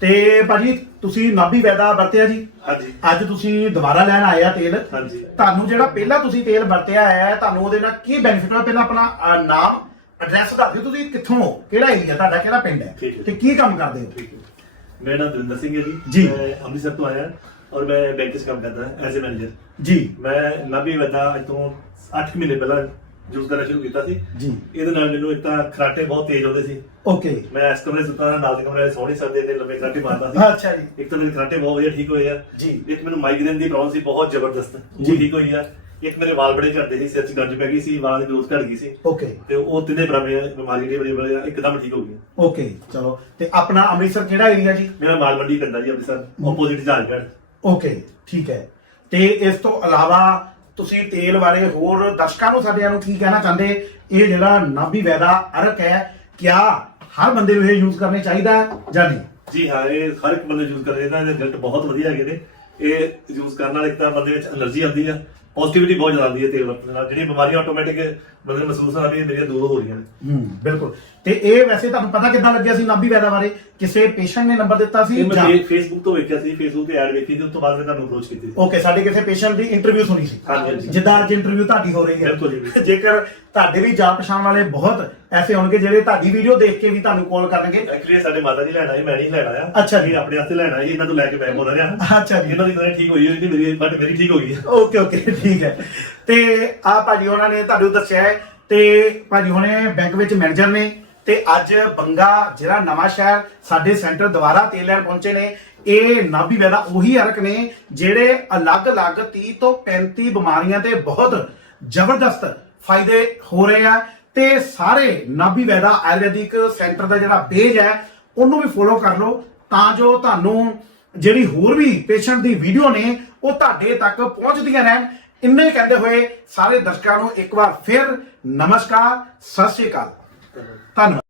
ਤੇ ਭਾਜੀ ਤੁਸੀਂ ਨਾਭੀ ਵੈਦਾ ਵਰਤਿਆ ਜੀ? ਹਾਂਜੀ। ਅੱਜ ਤੁਸੀਂ ਦੁਬਾਰਾ ਲੈਣ ਆਏ ਆ ਤੇਲ। ਹਾਂਜੀ। ਤੁਹਾਨੂੰ ਜਿਹੜਾ ਪਹਿਲਾਂ ਤੁਸੀਂ ਤੇਲ ਵਰਤਿਆ ਹੈ ਤੁਹਾਨੂੰ ਉਹਦੇ ਨਾਲ ਕੀ ਬੈਨੀਫਿਟ ਹੋਇਆ? ਪਹਿਲਾਂ ਆਪਣਾ ਅਹ, ਨਾਮ ਐਡਰੈਸ ਦੱਸ ਦਿਓ ਤੁਸੀਂ ਕਿੱਥੋਂ ਹੋ ਕਿਹੜਾ ਏਰੀਆ ਤੁਹਾਡਾ ਕਿਹੜਾ ਪਿੰਡ ਹੈ? ਠੀਕ ਹੈ। ਤੇ ਕੀ ਕੰਮ ਕਰਦੇ ਹੋ? ਠੀਕ ਹੈ। ਮੇਰਾ ਨਾਮ ਦਵਿੰਦਰ ਸਿੰਘ ਹੈ ਜੀ। ਜੀ। ਮੈਂ ਅੰਮ੍ਰਿਤਸਰ ਤੋਂ ਆਇਆ ਔਰ ਮੈਂ ਬੈਂਕ 'ਚ ਕੰਮ ਕਰਦਾ ਐਜ਼ ਅ ਮੈਨੇਜਰ ਜੀ। ਮੈਂ ਨਾਭੀ ਵਦਾ ਅੱਜ ਤੋਂ 8 ਮਹੀਨੇ ਪਹਿਲਾਂ ਯੂਜ਼ ਕਰਨਾ ਸ਼ੁਰੂ ਕੀਤਾ ਸੀ। ਜੀ। ਇਹਦੇ ਨਾਲ ਮੈਨੂੰ ਇੱਕ ਤਾਂ ਖਰਾਟੇ ਬਹੁਤ ਤੇਜ਼ ਆਉਂਦੇ ਸੀ। ਓਕੇ ਮੈਂ ਇਸ ਕਮਰੇ ਸੁੱਤਾ ਨਾਲ ਦੇ ਕਮਰੇ ਸੌ ਨਹੀਂ ਸਕਦੇ ਇੰਨੇ ਲੰਮੇ ਖਰਾਟੇ ਮਾਰਦਾ ਸੀ। ਅੱਛਾ ਜੀ। ਇੱਕ ਤਾਂ ਮੇਰੇ ਖਰਾਟੇ ਬਹੁਤ ਵਧੀਆ ਠੀਕ ਹੋਏ ਆ। ਜੀ। ਇੱਕ ਮੈਨੂੰ ਮਾਈਗ੍ਰੇਨ ਦੀ ਪ੍ਰੋਬਲਮ ਸੀ ਬਹੁਤ ਜ਼ਬਰਦਸਤ। ਉਹ ਜੀ। ਠੀਕ ਹੋਈ ਆ। ਇੱਕ ਮੇਰੇ ਵਾਲ ਬੜੇ ਝੜਦੇ ਸੀ ਸਿਰ 'ਚ ਗੰਜ ਪੈ ਗਈ ਸੀ ਵਾਲਾਂ ਦੀ ਗਰੋਥ ਘਟ ਗਈ ਸੀ। ਓਕੇ ਤੇ ਉਹ ਤਿੰਨੇ ਬਰਾਬਰ ਬਿਮਾਰੀ ਦੀ ਬੜੀ ਬੜੀ ਇੱਕਦਮ ਠੀਕ ਹੋ ਗਈ ਓਕੇ ਚਲੋ। ਤੇ ਆਪਣਾ ਅੰਮ੍ਰਿਤਸਰ ਕਿਹੜਾ ਏਰੀਆ ਜੀ? ਮੇਰਾ ਮਾਲ ਮੰਡੀ ਪੈਂਦਾ ਜੀ ਅੰਮ੍ਰਿਤਸਰ ਆਪੋਜ਼ਿਟ ਜਹਾਜ਼ਗੜ੍ਹ ਓਕੇ ਠੀਕ ਹੈ। ਤੇ ਇਸ ਤੋਂ ਇਲਾਵਾ ਤੁਸੀਂ ਤੇਲ ਬਾਰੇ ਹੋਰ ਦਰਸ਼ਕਾਂ ਨੂੰ ਸਾਡਿਆਂ ਨੂੰ ਕੀ ਕਹਿਣਾ ਚਾਹੁੰਦੇ? ਇਹ ਜਿਹੜਾ ਨਾਭੀ ਵੈਦਾ ਅਰਕ ਹੈ, ਕਿਆ ਹਰ ਬੰਦੇ ਨੂੰ ਇਹ ਯੂਜ਼ ਕਰਨੇ ਚਾਹੀਦਾ ਹੈ ਜਾਂ ਨਹੀਂ? ਜੀ ਹਾਂ, ਇਹ ਹਰ ਇੱਕ ਬੰਦੇ ਯੂਜ਼ ਕਰਦੇ ਇਹਨਾਂ ਦੇ ਰਿਜ਼ਲਟ ਬਹੁਤ ਵਧੀਆ ਹੈਗੇ ਨੇ। ਇਹ ਯੂਜ਼ ਕਰਨ ਨਾਲ ਇੱਕ ਤਾਂ ਬੰਦੇ ਵਿੱਚ એનર્ਜੀ ਆਉਂਦੀ ਆ ਪੋਜ਼ਿਟਿਵਿਟੀ ਬਹੁਤ ਜ਼ਿਆਦਾ ਆਉਂਦੀ ਹੈ ਤੇਲ ਵਰਤਣ ਨਾਲ। ਜਿਹੜੀਆਂ ਬਿਮਾਰੀਆਂ ਆਟੋਮੈਟਿਕ ਨੂੰ ਮਹਿਸੂਸ ਆ ਰਹੀਆਂ ਮੇਰੀਆਂ ਦੂਰ ਹੋ ਰਹੀਆਂ ਨੇ। ਹੂੰ। ਬਿਲਕੁਲ। ਤੇ ਇਹ ਵੈਸੇ ਤੁਹਾਨੂੰ ਪਤਾ ਕਿੱਦਾਂ ਲੱਗਿਆ ਸੀ ਨਾਭੀ ਵੈਦਾ ਬਾਰੇ? ਕਿਸੇ ਪੇਸ਼ੈਂਟ ਨੇ ਨੰਬਰ ਦਿੱਤਾ ਸੀ ਇਹ ਮੈਂ ਜਾਂ ਫੇਸਬੁੱਕ ਤੋਂ ਵੇਖਿਆ ਸੀ ਫੇਸਬੁੱਕ ਤੇ ਐਡ ਵੇਖੀ ਸੀ ਉਸ ਤੋਂ ਬਾਅਦ ਮੈਂ ਤੁਹਾਨੂੰ ਅਪਰੋਚ ਕੀਤੀ ਸੀ। ਓਕੇ ਸਾਡੇ ਕਿਸੇ ਪੇਸ਼ੈਂਟ ਦੀ ਇੰਟਰਵਿਊ ਸੁਣੀ ਸੀ। ਹਾਂਜੀ, ਹਾਂਜੀ। ਜਿੱਦਾਂ ਅੱਜ ਇੰਟਰਵਿਊ ਤੁਹਾਡੀ ਹੋ ਰਹੀ ਹੈ। ਬਿਲਕੁਲ ਜੀ, ਬਿਲਕੁਲ। ਜੇਕਰ ਤੁਹਾਡੇ ਵੀ ਜਾਣ ਪਛਾਣ ਵਾਲੇ ਬਹੁਤ ਐਸੇ ਹੋਣਗੇ ਜਿਹੜੇ ਤੁਹਾਡੀ ਵੀਡੀਓ ਦੇਖ ਕੇ ਵੀ ਤੁਹਾਨੂੰ ਕਾਲ ਕਰਨਗੇ। ਐਕਚੁਅਲੀ ਸਾਡੇ ਮਾਤਾ ਜੀ ਲੈਣਾ ਸੀ ਮੈਂ ਨਹੀਂ ਲੈਣਾ ਆ ਅੱਛਾ ਜੀ। ਆਪਣੇ ਵਾਸਤੇ ਲੈਣਾ ਸੀ ਇਹਨਾਂ ਤੋਂ ਲੈ ਕੇ ਮੈਂ ਬੋਲ ਰਿਹਾ। ਅੱਛਾ ਜੀ। ਇਹਨਾਂ ਦੀ ਤਾਂ ਠੀਕ ਹੋਈ ਹੋਈ ਨਹੀਂ ਮੇਰੀ ਬਟ ਮੇਰੀ ਠੀਕ ਹੋ ਗਈ ਹੈ। ਓਕੇ ਓਕੇ ਠੀਕ ਹੈ। ਤੇ ਆ ਭਾਜੀ ਉਹਨਾਂ ਨੇ ਤੁਹਾਨੂੰ ਦੱਸਿਆ ਹੈ ਤੇ ਭਾਜੀ ਹੁਣੇ ਬੈਂਕ ਵਿੱਚ ਮੈਨੇਜਰ ਨੇ ਤੇ ਅੱਜ ਬੰਗਾ ਜਿਹੜਾ ਨਵਾਂ ਸ਼ਹਿਰ ਸਾਡੇ ਸੈਂਟਰ ਦੁਆਰਾ ਤੇਲ ਲੈਣ ਪਹੁੰਚੇ ਨੇ। ਇਹ ਨਾਭੀ ਵੈਦਾ ਉਹੀ ਅਰਕ ਨੇ ਜਿਹੜੇ ਅਲੱਗ-ਅਲੱਗ 30 ਤੋਂ 35 ਬਿਮਾਰੀਆਂ ਤੇ ਬਹੁਤ ਜ਼ਬਰਦਸਤ ਫਾਇਦੇ ਹੋ ਰਹੇ ਆ। ਤੇ ਸਾਰੇ ਨਾਭੀ ਵੈਦਾ ਆਯੁਰਵੈਦਿਕ ਸੈਂਟਰ ਦਾ ਜਿਹੜਾ ਪੇਜ ਹੈ, ਉਹਨੂੰ ਵੀ ਫੋਲੋ ਕਰ ਲਓ, ਤਾਂ ਜੋ ਤੁਹਾਨੂੰ ਜਿਹੜੀ ਹੋਰ ਵੀ ਪੇਸ਼ੈਂਟ ਦੀ ਵੀਡੀਓ ਨੇ, ਉਹ ਤੁਹਾਡੇ ਤੱਕ ਪਹੁੰਚਦੀਆਂ ਰਹਿਣ। ਇੰਨੇ ਕਹਿੰਦੇ ਹੋਏ ਸਾਰੇ ਦਰਸ਼ਕਾਂ ਨੂੰ ਇੱਕ ਵਾਰ ਫਿਰ ਨਮਸਕਾਰ, ਸਤਿ ਸ਼੍ਰੀ ਅਕਾਲ। ਧੰਨਵਾਦ।